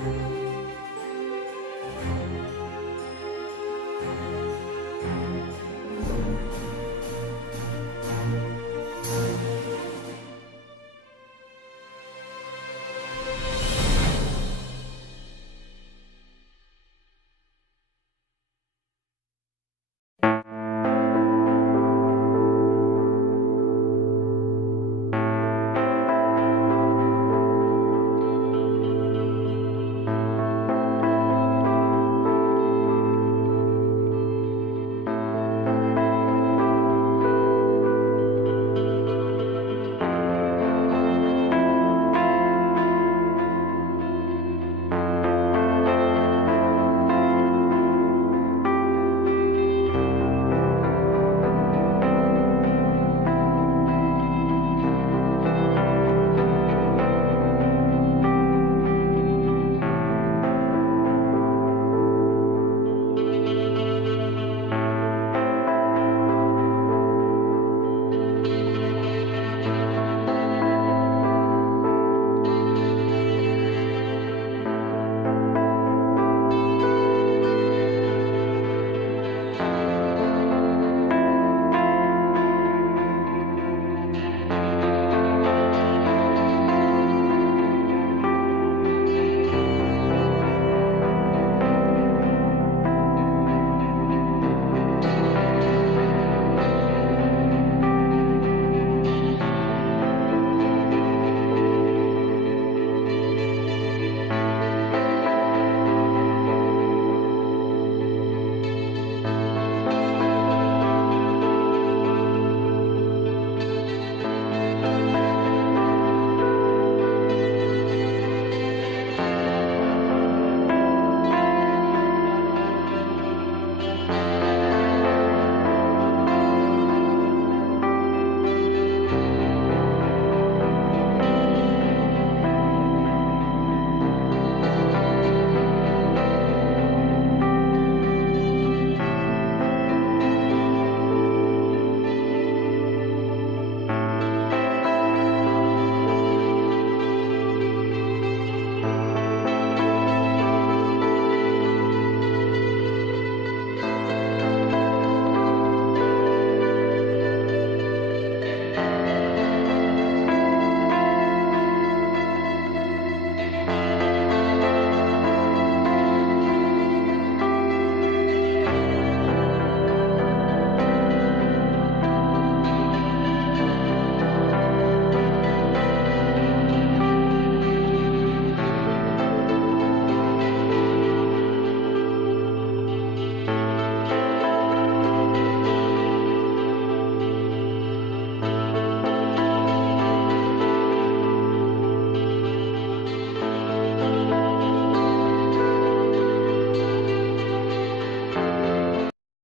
thank you